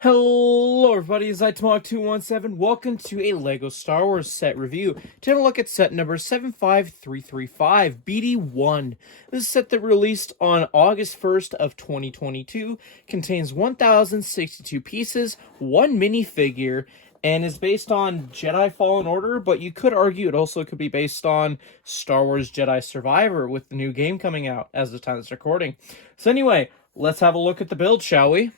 Hello everybody, it's TMOG 217. Welcome to a LEGO Star Wars set review. Take a look at set number 75335, BD1. This is a set that released on August 1st of 2022, contains 1,062 pieces, one minifigure, and is based on Jedi Fallen Order, but you could argue it also could be based on Star Wars Jedi Survivor with the new game coming out as the time of this recording. So anyway, let's have a look at the build, shall we?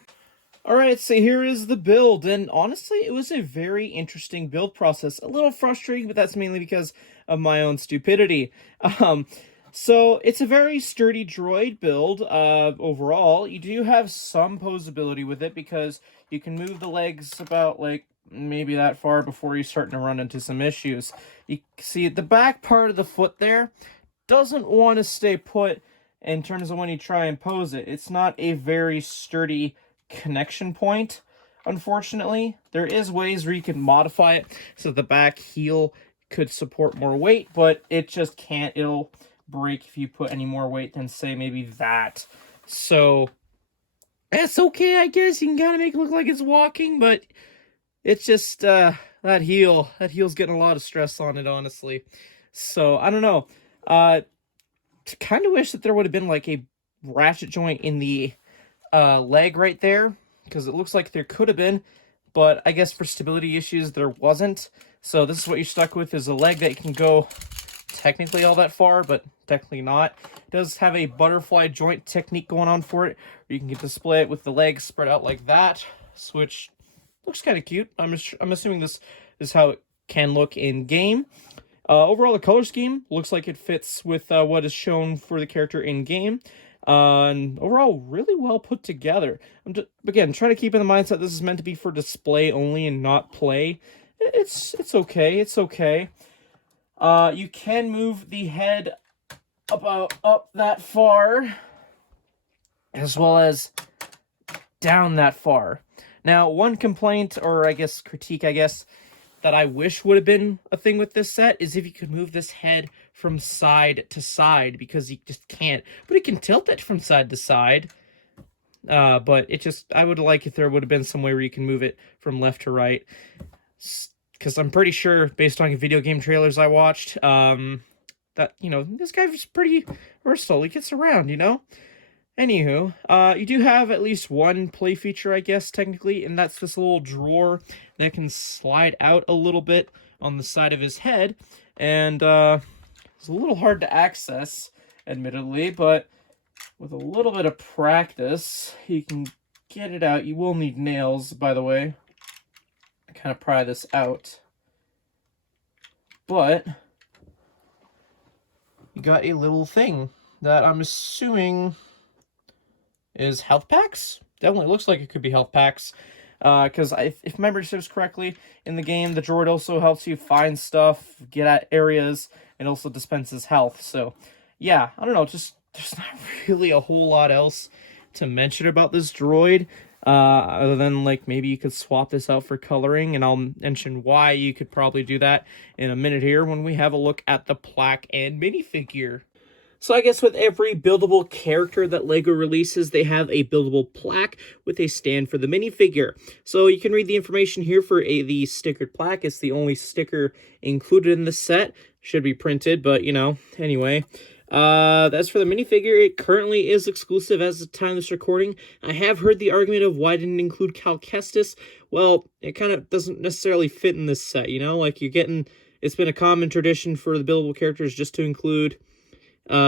Alright, so here is the build, and honestly, it was a very interesting build process. A little frustrating, but that's mainly because of my own stupidity. So it's a very sturdy droid build, overall. You do have some posability with it, because you can move the legs about, like, maybe that far before you're starting to run into some issues. You see, the back part of the foot there doesn't want to stay put in terms of when you try and pose it. It's not a very sturdy connection point, unfortunately. There is ways where you can modify it so the back heel could support more weight, but it just can't. It'll break if you put any more weight than, say, maybe that. So that's okay, I guess. You can kind of make it look like it's walking, but it's just that heel's getting a lot of stress on it, honestly. So I don't know. Kind of wish that there would have been like a ratchet joint in the leg right there, because it looks like there could have been, but I guess for stability issues there wasn't. So this is what you're stuck with, is a leg that can go technically all that far, but technically not. It does have a butterfly joint technique going on for it, where you can display it with the legs spread out like that, which looks kind of cute. I'm assuming this is how it can look in game. Overall, the color scheme looks like it fits with what is shown for the character in game. And overall, really well put together. I'm just, again, trying to keep in the mindset this is meant to be for display only and not play. It's okay. It's okay. You can move the head about up that far, as well as down that far. Now, one complaint, or I guess critique, that I wish would have been a thing with this set is if you could move this head from side to side, because you just can't. But it can tilt it from side to side. But it just, I would like if there would have been some way where you can move it from left to right. Because I'm pretty sure, based on video game trailers I watched, that, this guy's pretty versatile. He gets around, Anywho, you do have at least one play feature, I guess, technically, and that's this little drawer that can slide out a little bit on the side of his head, and it's a little hard to access, admittedly, but with a little bit of practice, you can get it out. You will need nails, by the way, to kind of pry this out, but you got a little thing that I'm assuming is health packs. Definitely looks like it could be health packs, because if memory serves correctly, in the game the droid also helps you find stuff, get at areas, and also dispenses health. So yeah, I don't know, just there's not really a whole lot else to mention about this droid, other than like maybe you could swap this out for coloring, and I'll mention why you could probably do that in a minute here when we have a look at the plaque and minifigure. So I guess with every buildable character that LEGO releases, they have a buildable plaque with a stand for the minifigure. So you can read the information here for the stickered plaque. It's the only sticker included in the set. Should be printed, but anyway. That's for the minifigure. It currently is exclusive as of the time of this recording. I have heard the argument of why didn't include Cal Kestis. Well, it kind of doesn't necessarily fit in this set, Like you're getting, it's been a common tradition for the buildable characters just to include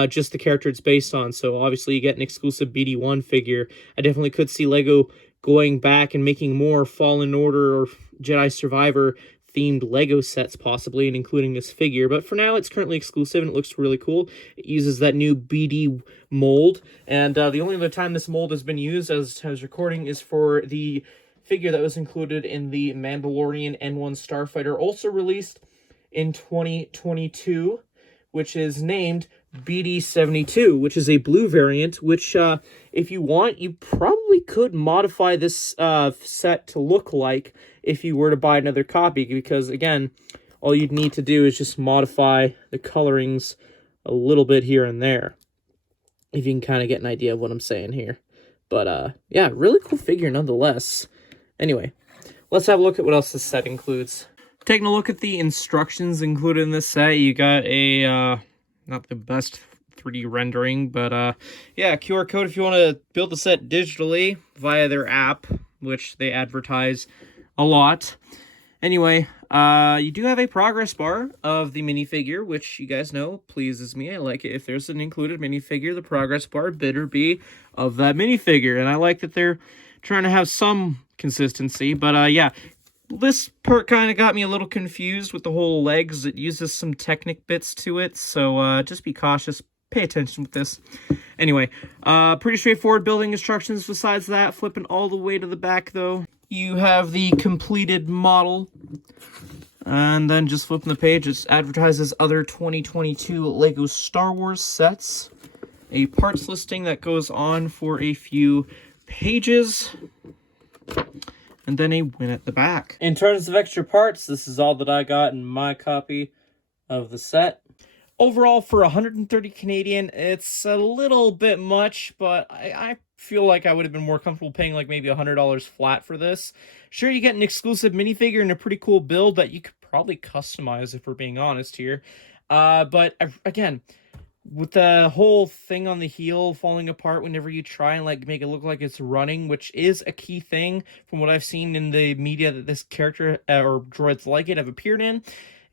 just the character it's based on. So obviously you get an exclusive BD1 figure. I definitely could see LEGO going back and making more Fallen Order or Jedi Survivor themed LEGO sets possibly, and including this figure. But for now, it's currently exclusive and it looks really cool. It uses that new BD mold, and the only other time this mold has been used as I was recording is for the figure that was included in the Mandalorian N1 Starfighter, also released in 2022, which is named BD72, which is a blue variant, which, if you want, you probably could modify this set to look like if you were to buy another copy, because, again, all you'd need to do is just modify the colorings a little bit here and there, if you can kind of get an idea of what I'm saying here. But, yeah, really cool figure nonetheless. Anyway, let's have a look at what else this set includes. Taking a look at the instructions included in this set, you got a, not the best 3D rendering, but yeah, QR code if you want to build the set digitally via their app, which they advertise a lot. Anyway, you do have a progress bar of the minifigure, which you guys know pleases me. I like it. If there's an included minifigure, the progress bar better be of that minifigure. And I like that they're trying to have some consistency. But yeah, this part kind of got me a little confused with the whole legs. It uses some Technic bits to it, so just be cautious. Pay attention with this. Anyway, pretty straightforward building instructions besides that. Flipping all the way to the back, though, you have the completed model. And then just flipping the page, it advertises other 2022 LEGO Star Wars sets. A parts listing that goes on for a few pages. And then a win at the back. In terms of extra parts, this is all that I got in my copy of the set. Overall, for 130 Canadian, it's a little bit much, but I feel like I would have been more comfortable paying like maybe $100 flat for this. Sure, you get an exclusive minifigure and a pretty cool build that you could probably customize if we're being honest here. But again, with the whole thing on the heel falling apart whenever you try and like make it look like it's running, which is a key thing from what I've seen in the media that this character or droids like it have appeared in.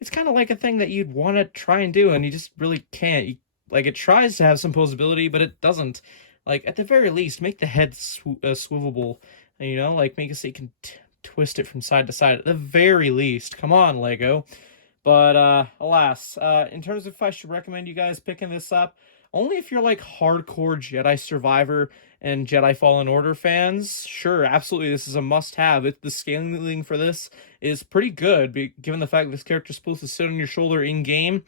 It's kind of like a thing that you'd want to try and do, and you just really can't. Like, it tries to have some posability, but it doesn't. Like, at the very least, make the head swivelable, you know? Like, make it so you can twist it from side to side. At the very least. Come on, LEGO. But, alas, in terms of if I should recommend you guys picking this up, only if you're, like, hardcore Jedi Survivor and Jedi Fallen Order fans. Sure, absolutely, this is a must-have. The scaling for this is pretty good, given the fact that this character is supposed to sit on your shoulder in-game.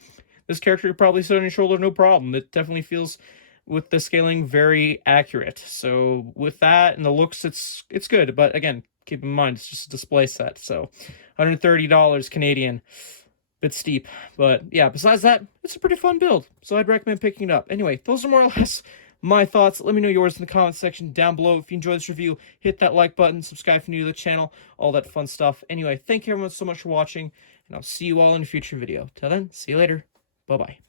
This character could probably sit on your shoulder, no problem. It definitely feels, with the scaling, very accurate. So, with that and the looks, it's good. But, again, keep in mind, it's just a display set. So, $130 Canadian. Bit steep, but yeah, besides that, it's a pretty fun build, so I'd recommend picking it up. Anyway, those are more or less my thoughts. Let me know yours in the comments section down below. If you enjoyed this review, hit that like button, subscribe if you're new to the channel, all that fun stuff. Anyway, thank you everyone so much for watching, and I'll see you all in a future video. Till then, see you later. Bye-bye.